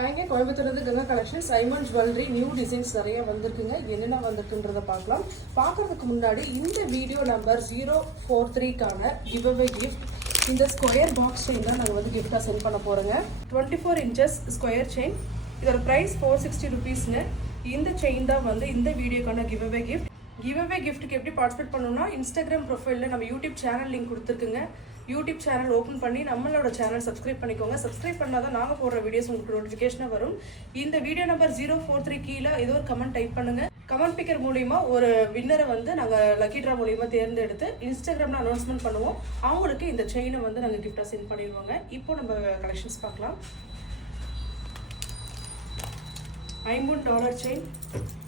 வாங்க கோயம்புத்தூர்லேருந்து Ganga collection Simon jewellery new designs நிறைய வந்திருக்குங்க. என்னென்ன வந்திருக்குன்றத பார்க்கலாம். பார்க்கறதுக்கு முன்னாடி இந்த வீடியோ நம்பர் ஜீரோ ஃபோர் த்ரீக்கான கிவ்அவே கிஃப்ட் இந்த ஸ்கொயர் பாக்ஸ் செயின் தான் நாங்கள் வந்து கிஃப்டாக சென்ட் பண்ண போகிறோங்க twenty four inches square chain இதோட ப்ரைஸ் ஃபோர் சிக்ஸ்டி ருபீஸ்னு இந்த செயின் தான் வந்து இந்த வீடியோக்கான கிவ்அவே கிஃப்ட் கிவ்அவே கிஃப்ட்டுக்கு எப்படி பார்ட்டிசிபேட் பண்ணணும்னா இன்ஸ்டாகிராம் ப்ரொஃபைலில் நம்ம யூடியூப் சேனல் லிங்க் கொடுத்துருக்குங்க. யூடியூப் சேனல் ஓப்பன் பண்ணி நம்மளோட சேனல் சப்ஸ்கிரைப் பண்ணிக்கோங்க. சப்ஸ்கிரைப் பண்ணால் தான் நாங்கள் போடுற வீடியோஸ் உங்களுக்கு நோட்டிஃபிகேஷனாக வரும். இந்த video number zero four three கீழே ஏதோ ஒரு கமெண்ட் டைப் பண்ணுங்கள் கமெண்ட் பிக்கர் மூலிமா ஒரு வின்னரை வந்து நாங்கள் லக்கி ட்ரா மூலியமா தேர்ந்தெடுத்து இன்ஸ்டாகிராமில் அனௌன்ஸ்மெண்ட் பண்ணுவோம். அவங்களுக்கு இந்த செயினை வந்து நாங்கள் கிஃப்டாக சென்ட் பண்ணிடுவோங்க. இப்போ நம்ம கலெக்ஷன்ஸ் பார்க்கலாம். ஐம்பூன் dollar chain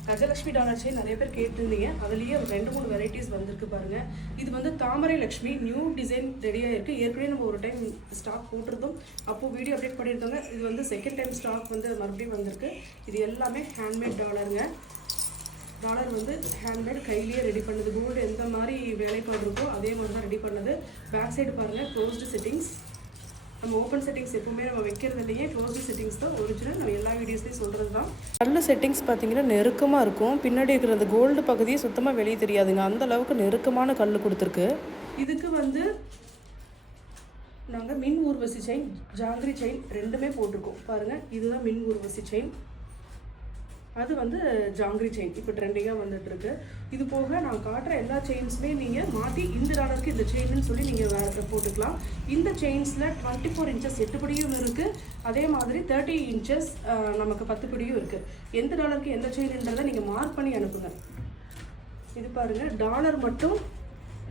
Gajalakshmi dollar chain நிறைய பேர் கேட்டிருந்தீங்க. அதுலேயே ஒரு ரெண்டு மூணு வெரைட்டிஸ் வந்திருக்கு பாருங்கள் இது வந்து தாமரை லக்ஷ்மி நியூ டிசைன் ரெடியாக இருக்குது ஏற்கனவே நம்ம ஒரு டைம் ஸ்டாக் போட்டிருந்தோம். அப்போது வீடியோ அப்டேட் பண்ணியிருந்தோங்க. இது வந்து செகண்ட் டைம் ஸ்டாக் வந்து மறுபடியும் வந்திருக்கு. இது எல்லாமே ஹேண்ட்மேட் டாலருங்க டாலர் வந்து ஹேண்ட்மேட் கையிலேயே ரெடி பண்ணுது. கோல்டு எந்த மாதிரி வேலைப்பாடு இருக்கோ அதே மாதிரி தான் ரெடி பண்ணது. பேக் சைடு பாருங்கள் க்ளோஸ்டு செட்டிங்ஸ் நம்ம ஓப்பன் செட்டிங்ஸ் எப்பவுமே நம்ம வைக்கிறது இல்லையே க்ளோஸ்டு செட்டிங்ஸ் தான் ஒரிஜினல் நம்ம எல்லா வீடியோஸ்லையும் சொல்கிறது தான் கல் செட்டிங்ஸ் பார்த்தீங்கன்னா நெருக்கமாக இருக்கும். பின்னாடி இருக்கிற அந்த கோல்டு பகுதியே சுத்தமாக வெளியே தெரியாதுங்க. அந்த அளவுக்கு நெருக்கமான கல் கொடுத்துருக்கு. இதுக்கு வந்து நாங்கள் மின் ஊர்வசி செயின் ஜாங்கிரி செயின் ரெண்டுமே போட்டிருக்கோம். பாருங்கள் இதுதான் மின் ஊர்வசி செயின் அது வந்து ஜாங்கிரி செயின் இப்போ ட்ரெண்டிங்காக வந்துட்டுருக்கு. இது போக நான் காட்டுற எல்லா செயின்ஸுமே நீங்கள் மாற்றி இந்த டாலருக்கு இந்த செயின்னு சொல்லி நீங்கள் வேறு போட்டுக்கலாம். இந்த செயின்ஸில் டுவெண்ட்டி ஃபோர் இன்ச்சஸ் எட்டுப்படியும் இருக்குது அதே மாதிரி தேர்ட்டி இன்ச்சஸ் நமக்கு பத்துப்படியும் இருக்குது எந்த டாலருக்கு எந்த செயின்ன்றதை நீங்கள் மார்க் பண்ணி அனுப்புங்க. இது பாருங்கள் டாலர் மட்டும்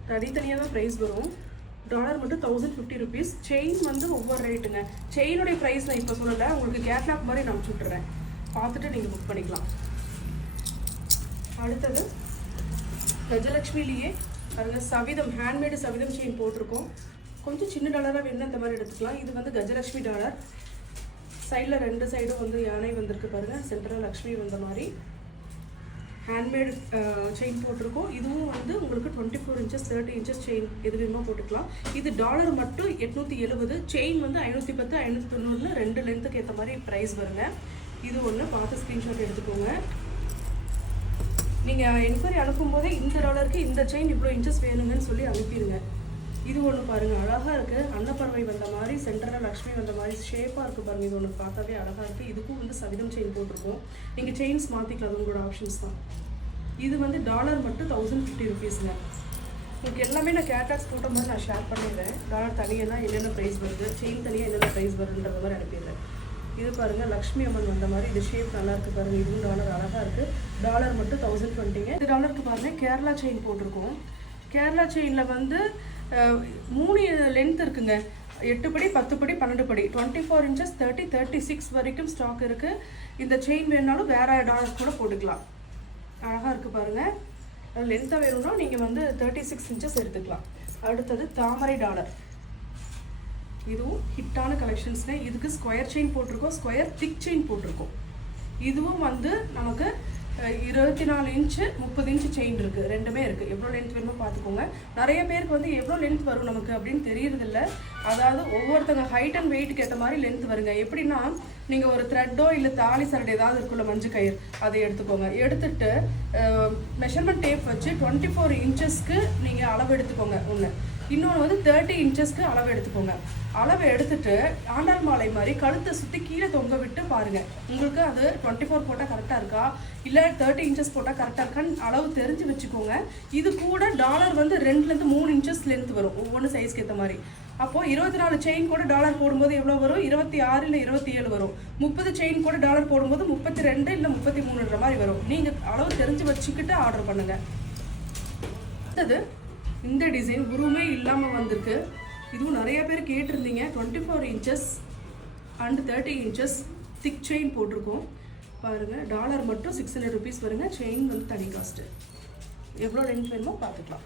தனித்தனியாக தான் ப்ரைஸ் வரும். டாலர் மட்டும் தௌசண்ட் ஃபிஃப்டி ருபீஸ் செயின் வந்து ஒவ்வொரு ரேட்டுங்க செயினுடைய ப்ரைஸ் நான் இப்போ சொல்லலை உங்களுக்கு கேட்லாக் மாதிரி நான் அனுப்பிச்சு விட்டுறேன் பார்த்துட்டு நீங்கள் புக் பண்ணிக்கலாம். அடுத்தது கஜலக்ஷ்மிலேயே பாருங்க சவிதம் ஹேண்ட்மேடு சவிதம் செயின் போட்டிருக்கோம். கொஞ்சம் சின்ன டாலராக வேணும் இந்த மாதிரி எடுத்துக்கலாம். இது வந்து கஜலக்ஷ்மி டாலர் சைடில் ரெண்டு சைடும் வந்து யானை வந்திருக்கு பாருங்கள் சென்ட்ரல் லக்ஷ்மி வந்த மாதிரி. ஹேண்ட்மேடு செயின் போட்டிருக்கோம். இதுவும் வந்து உங்களுக்கு twenty four inches thirty inches chain எது வேணுமோ போட்டுக்கலாம். இது டாலர் மட்டும் எட்நூற்றி எழுபது. செயின் வந்து ஐநூற்றி பத்து ஐநூற்றி தொண்ணூறுன்னு ரெண்டு லென்த்துக்கு ஏற்ற மாதிரி ப்ரைஸ் வருங்க. இது ஒன்று பார்த்து ஸ்க்ரீன்ஷாட் எடுத்துக்கோங்க. நீங்கள் என்கொயரி அனுப்பும்போதே இந்த டாலருக்கு இந்த செயின் இவ்வளோ இன்ச்சஸ் வேணுங்கன்னு சொல்லி அனுப்பிடுங்க. இது ஒன்று பாருங்கள் அழகாக இருக்குது அன்னப்பறவை வந்த மாதிரி சென்டரில் லக்ஷ்மி வந்த மாதிரி ஷேப்பாக இருக்குது பாருங்கள் இது ஒன்று பார்த்தாவே அழகாக இருக்குது இதுக்கும் வந்து சவிதம் செயின் போட்டிருக்கோம். நீங்கள் செயின்ஸ் மாற்றிக்கலாம் அது உங்களோட ஆப்ஷன்ஸ் தான். இது வந்து டாலர் மட்டும் தௌசண்ட் ஃபிஃப்டி ருபீஸுங்க உங்களுக்கு எல்லாமே நான் கேட்டாக்ஸ் போட்ட மாதிரி நான் ஷேர் பண்ணிடுறேன். டாலர் தனியாக என்னென்ன ப்ரைஸ் வருது. செயின் தனியாக என்னென்ன ப்ரைஸ் வருதுன்ற மாதிரி அனுப்பிடுறேன். இது பாருங்க லக்ஷ்மி அம்மன் வந்த மாதிரி இது ஷேப் நல்லா இருக்கு பாருங்க. இதுவும் டாலர் அழகா இருக்கு. டாலர் மட்டும் தௌசண்ட் டுவெண்ட்டிங்க இந்த டாலருக்கு பாருங்க கேரளா செயின் போட்டிருக்கோம். கேரளா செயின்ல வந்து மூணு லென்த் இருக்குங்க. எட்டு படி பத்து படி பன்னெண்டு படி. Twenty four inches thirty thirty six வரைக்கும் ஸ்டாக் இருக்கு. இந்த செயின் வேணுனாலும் வேற டாலர் கூட போட்டுக்கலாம். அழகா இருக்கு பாருங்க. லென்த்தாக வேணும்னா நீங்கள் வந்து தேர்ட்டி சிக்ஸ் இன்ச்சஸ் எடுத்துக்கலாம். அடுத்தது தாமரை டாலர் இதுவும் ஹிட்டான கலெக்ஷன்ஸ்னு இதுக்கு ஸ்கொயர் செயின் போட்டிருக்கோம் ஸ்கொயர் திக் செயின் போட்டிருக்கோம். இதுவும் வந்து நமக்கு இருபத்தி நாலு இன்ச்சு முப்பது இன்ச்சு செயின் இருக்குது ரெண்டுமே இருக்குது எவ்வளோ லென்த் வேணுமோ பார்த்துக்கோங்க. நிறைய பேருக்கு வந்து எவ்வளோ லென்த் வரும் நமக்கு அப்படின்னு தெரியறதில்ல. அதாவது ஒவ்வொருத்தங்க ஹைட் அண்ட் வெயிட்டுக்கு ஏற்ற மாதிரி லென்த் வருங்க. எப்படின்னா நீங்கள் ஒரு த்ரெட்டோ இல்லை தாலி சரடு ஏதாவது இருக்குல்ல மஞ்சள் கயிறு அதை எடுத்துக்கோங்க. எடுத்துட்டு மெஷர்மெண்ட் டேப் வச்சு டுவெண்ட்டி ஃபோர் இன்ச்சஸ்க்கு நீங்கள் அளவு எடுத்துக்கோங்க. ஒன்று இன்னொன்று வந்து தேர்ட்டி இன்ச்சஸ்க்கு அளவு எடுத்துக்கோங்க. அளவை எடுத்துட்டு ஆண்டாள் மாலை மாதிரி கழுத்தை சுற்றி கீழே தொங்க விட்டு பாருங்கள் உங்களுக்கு அது டுவெண்ட்டி ஃபோர் போட்டால் கரெக்டாக இருக்கா? இல்லை தேர்ட்டி இன்ச்சஸ் போட்டால் கரெக்டாக இருக்கான்னு அளவு தெரிஞ்சு வச்சுக்கோங்க. இது கூட டாலர் வந்து ரெண்டுலேருந்து மூணு இன்ச்சஸ் லென்த் வரும். ஒவ்வொன்று சைஸ்க்கு ஏற்ற மாதிரி. அப்போது இருபத்தி நாலு செயின் கூட டாலர் போடும்போது எவ்வளோ வரும்? இருபத்தி ஆறு இல்லை இருபத்தி ஏழு வரும். முப்பது செயின் கூட டாலர் போடும்போது முப்பத்தி ரெண்டு இல்லை முப்பத்தி மூணுன்ற மாதிரி வரும். நீங்கள் அளவு தெரிஞ்சு வச்சுக்கிட்டு ஆர்டர் பண்ணுங்கள் அடுத்தது இந்த டிசைன் உருவமே இல்லாமல் வந்திருக்கு. இதுவும் நிறைய பேர் கேட்டிருந்தீங்க. Twenty four inches and thirty inches thick chain போட்டிருக்கோம். பாருங்கள் டாலர் மட்டும் சிக்ஸ் ஹண்ட்ரட் ருபீஸ் வருங்க. செயின் வந்து தனி காஸ்ட்டு எவ்வளோ ரெண்ட் வேணுமோ பார்த்துக்கலாம்.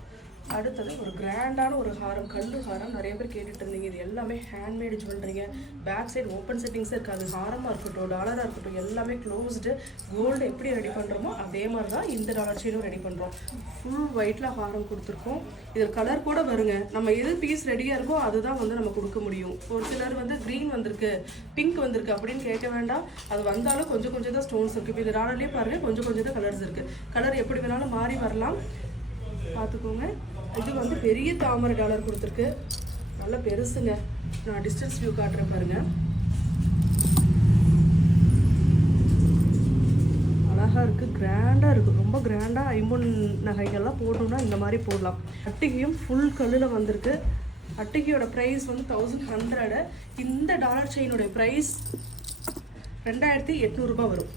அடுத்தது ஒரு கிராண்டான ஒரு ஹாரம் கல்லு ஹாரம் நிறைய பேர் கேட்டுட்டு இருந்தீங்க. இது எல்லாமே ஹேண்ட்மேடு ஜுவல்லரிங்க பேக் சைடு ஓப்பன் செட்டிங்ஸ் இருக்காது. ஹாரமாக இருக்கட்டும் டாலராக இருக்கட்டும் எல்லாமே க்ளோஸ்டு கோல்டு எப்படி ரெடி பண்ணுறோமோ அதே மாதிரி தான் இந்த டாலர் செயினும் ரெடி பண்ணுறோம் ஃபுல் ஒயிட்டில் ஹாரம் கொடுத்துருக்கோம். இதில் கலர் கூட வருங்க. நம்ம எது பீஸ் ரெடியாக இருக்கோ அதுதான் வந்து நம்ம கொடுக்க முடியும். ஒரு சிலர் வந்து க்ரீன் வந்திருக்கு பிங்க் வந்திருக்கு அப்படின்னு கேட்க வேண்டாம். அது வந்தாலும் கொஞ்சம் கொஞ்சம் தான் ஸ்டோன்ஸ் இருக்குது இப்போ இது டாலர்லேயே பாருங்கள் கொஞ்சம் கொஞ்சம் தான் கலர்ஸ் இருக்குது கலர் எப்படி வேணாலும் மாறி வரலாம். பார்த்துக்கோங்க. இது வந்து பெரிய தாமரை டாலர் கொடுத்துருக்கு. நல்ல பெருசுங்க. நான் டிஸ்டன்ஸ் வியூ காட்டுறேன் பாருங்க. அழகாக இருக்குது கிராண்டாக இருக்குது ரொம்ப கிராண்டாக ஐம்பொன் நகைகள்லாம் போடணும்னா இந்த மாதிரி போடலாம். அட்டிகையும் ஃபுல் கல்லில் வந்திருக்கு. அட்டிகையோட ப்ரைஸ் வந்து தௌசண்ட் ஹண்ட்ரடு இந்த டாலர் செயினுடைய ப்ரைஸ் ரெண்டாயிரத்தி எட்நூறுபா வரும்.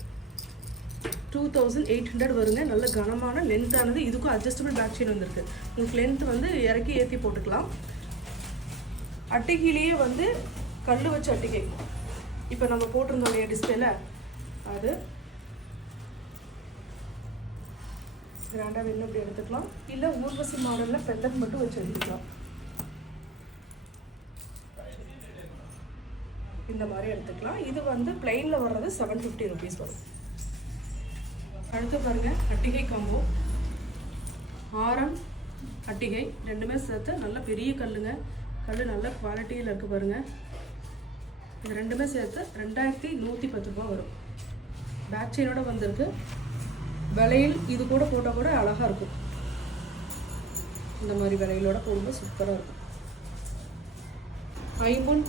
டூ தௌசண்ட் எயிட் ஹண்ட்ரட் வருங்க. நல்ல கனமான லென்த்தானது இதுக்கும் அட்ஜஸ்டபிள் பேக் செயின் வந்திருக்கு. உங்களுக்கு லென்த் வந்து இறக்கி ஏற்றி போட்டுக்கலாம். அட்டிகையிலேயே வந்து கல் வச்சு அட்டிகை. இப்போ நம்ம போட்டிருந்தோம் இல்லையா டிஸ்பிளேல அது. கிராண்டாக வேணும் அப்படி எடுத்துக்கலாம். இல்லை ஊர்வசி மாடலில் பெண்டன்ட் மட்டும் வச்சு எடுத்துக்கலாம். இந்த மாதிரி எடுத்துக்கலாம். இது வந்து பிளெயினில் வர்றது செவன் ஃபிஃப்டி ருபீஸ் வரும். அடுத்து பாருங்கள் கட்டிகை காம்போ. ஆரம் அட்டிகை ரெண்டுமே சேர்த்து நல்ல பெரிய கல்லுங்க. கல் நல்ல குவாலிட்டியில் இருக்குது பாருங்கள் இது ரெண்டுமே சேர்த்து ரெண்டாயிரத்தி நூற்றி பத்து ரூபா வரும். பேக் செயினோட வந்திருக்கு. விலையில் இது கூட போட்டால் கூட அழகாக இருக்கும். இந்த மாதிரி விலையிலோட போடும்போது சூப்பராக இருக்கும். ஐம்பொன்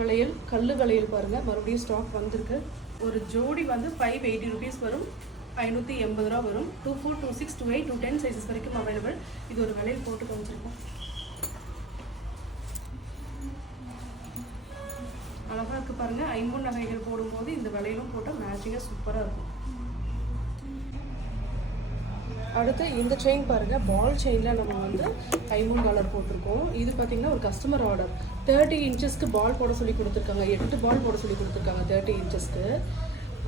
விலையில் கல் விலையில் பாருங்கள் மறுபடியும் ஸ்டாக் வந்திருக்கு. ஒரு ஜோடி வந்து ஃபைவ் எயிட்டி ருபீஸ் வரும். ஐநூற்றி எண்பது ரூபா வரும். Two four two six two eight two ten sizes வரைக்கும் அவைலபிள் இது ஒரு விலையில் போட்டு காமிச்சிருக்கோம். அழகாக இருக்குது பாருங்கள் ஐம்பொன் நகைகள் போடும்போது இந்த விலையிலும் போட்டால் மேட்சிங்காக சூப்பராக இருக்கும். அடுத்து இந்த செயின் பாருங்கள் பால் செயினில் நம்ம வந்து ஐமூன் டாலர் போட்டிருக்கோம். இது பார்த்திங்கன்னா ஒரு கஸ்டமர் ஆர்டர் தேர்ட்டி இன்ச்சஸ்க்கு பால் போட சொல்லி கொடுத்துருக்காங்க. எட்டு பால் போட சொல்லி கொடுத்துருக்காங்க தேர்ட்டி இன்ச்சஸ்க்கு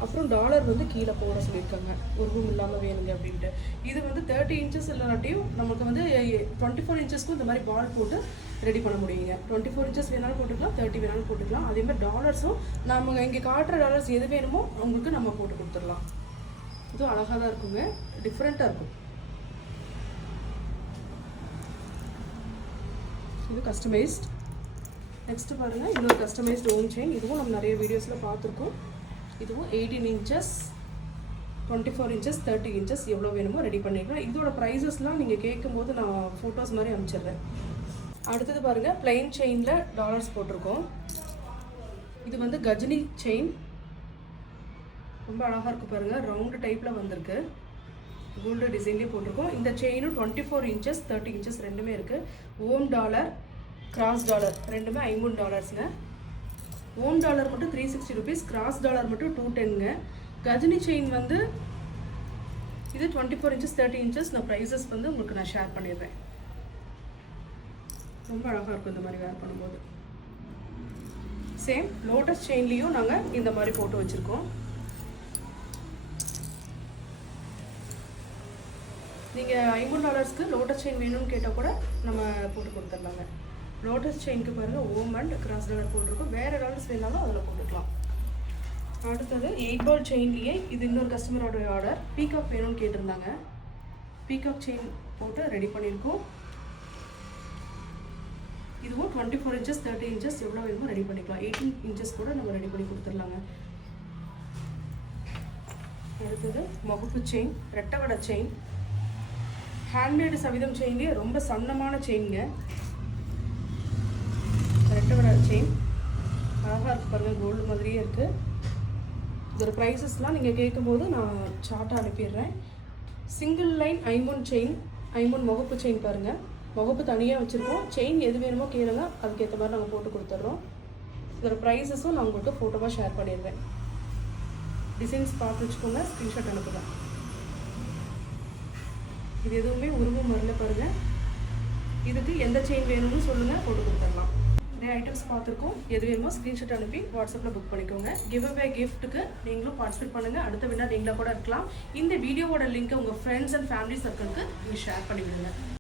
அப்புறம் டாலர் வந்து கீழே போட சொல்லியிருக்காங்க. ரூம் இல்லாமல் வேணுங்க அப்படின்ட்டு. இது வந்து தேர்ட்டி இன்ச்சஸ் இல்லாட்டியும் நமக்கு வந்து டுவெண்ட்டி ஃபோர் இன்ச்சஸ்க்கும் இந்த மாதிரி பால் போட்டு ரெடி பண்ண முடியுங்க. டுவெண்ட்டி ஃபோர் இன்ச்சஸ் வேணாலும் போட்டுக்கலாம் தேர்ட்டி வேணாலும் போட்டுக்கலாம். அதேமாதிரி டாலர்ஸும் நம்ம இங்கே காட்டுற டாலர்ஸ் எது வேணுமோ அவங்களுக்கு நம்ம போட்டு கொடுத்துடலாம். இதுவும் அழகாக தான் இருக்குங்க. டிஃப்ரெண்ட்டாக இருக்கும். இது கஸ்டமைஸ்ட் நெக்ஸ்ட் பாருங்கள் இன்னொரு கஸ்டமைஸ்டு ஓம் செயின் இதுவும் நம்ம நிறைய வீடியோஸில் பார்த்துருக்கோம். இதுவும் eighteen inches twenty four inches thirty inches எவ்வளோ வேணுமோ ரெடி பண்ணிக்கலாம். இதோட ப்ரைஸஸ்லாம் நீங்கள் கேட்கும்போது நான் ஃபோட்டோஸ் மாதிரி அனுப்பிச்சிடுறேன். அடுத்தது பாருங்கள் பிளெயின் செயினில் டாலர்ஸ் போட்டிருக்கோம். இது வந்து கஜினி செயின் ரொம்ப அழகாக இருக்குது பாருங்கள் ரவுண்டு டைப்பில் வந்திருக்கு. கோல்டு டிசைன்லேயே போட்டிருக்கோம். இந்த செயினும் twenty four inches thirty inches ரெண்டுமே இருக்குது ஓம் டாலர் கிராஸ் டாலர் ரெண்டுமே ஐம்பது டாலர்ஸுங்க ஓம் டாலர் மட்டும் three sixty rupees cross dollar மட்டும் டூ டென்னுங்க கஜினி செயின் வந்து இது twenty four inches thirty inches நான் ப்ரைஸஸ் வந்து உங்களுக்கு நான் ஷேர் பண்ணிடுறேன். ரொம்ப அழகாக இருக்கும் இந்த மாதிரி வேர் பண்ணும்போது. சேம் லோட்டஸ் செயின்லேயும் நாங்கள் இந்த மாதிரி போட்டு வச்சுருக்கோம். நீங்கள் ஐம்பது டாலர்ஸ்க்கு லோட்டஸ் செயின் வேணும்னு கேட்டால் கூட நம்ம போட்டு கொடுத்துடலாங்க. லோட்டஸ் செயினுக்கு பாருங்கள் ஓம் அண்ட் கிராஸ் டாலர் போட்டிருக்கோம். வேறு டாலர்ஸ் வேணாலும் அதில் போட்டுக்கலாம். அடுத்தது எயிட் பால் செயின்லேயே இது இன்னொரு கஸ்டமரோட ஆர்டர் பீகாக் வேணும்னு கேட்டிருந்தாங்க. பீகாக் செயின் போட்டு ரெடி பண்ணியிருக்கோம். இதுவும் twenty four inches thirty inches எவ்வளோ வேணுமோ ரெடி பண்ணிக்கலாம். எயிட்டீன் இன்ச்சஸ் கூட நம்ம ரெடி பண்ணி கொடுத்துடலாங்க. அடுத்தது மகுப்பு செயின் ரெட்டவடை செயின் ஹேண்ட்மேடு சவிதம் செயின்லேயே ரொம்ப சன்னமான செயின்ங்க ரெட்டவடை செயின் அழகாக இருக்குது பாருங்கள் கோல்டு மாதிரியே இருக்குது இதோட ப்ரைஸஸ்லாம் நீங்கள் கேட்கும்போது நான் சார்ட்டாக அனுப்பிடுறேன். சிங்கிள் லைன் ஐமோன் செயின் ஐமோன் முகப்பு செயின் பாருங்கள் முகப்பு தனியாக வச்சுருக்கோம். செயின் எது வேணுமோ கேளுங்க. அதுக்கேற்ற மாதிரி நாங்கள் போட்டு கொடுத்துட்றோம். இதோட ப்ரைஸஸும் நான் உங்களுக்கு ஃபோட்டோவாக ஷேர் பண்ணிடுறேன். டிசைன்ஸ் பார்த்து வச்சுக்கோங்க. ஸ்க்ரீன்ஷாட் அனுப்புங்க. இது எதுவுமே உருவம் வரல பாருங்கள் இதுக்கு எந்த செயின் வேணும்னு சொல்லுங்கள் போட்டு கொடுத்துடலாம். நிறைய ஐட்டம்ஸ் பார்த்துருக்கோம். எது வேணுமோ ஸ்க்ரீன்ஷாட் அனுப்பி வாட்ஸ்அப்பில் புக் பண்ணிக்கோங்க. கிவ் அவே கிஃப்ட்டுக்கு நீங்களும் பார்ட்டிசிபேட் பண்ணுங்கள் அடுத்த வினா நீங்களாக கூட இருக்கலாம். இந்த வீடியோவோட லிங்க்கை உங்கள் ஃப்ரெண்ட்ஸ் அண்ட் ஃபேமிலி சர்க்கிளுக்கு நீங்கள் ஷேர் பண்ணிவிடுங்க.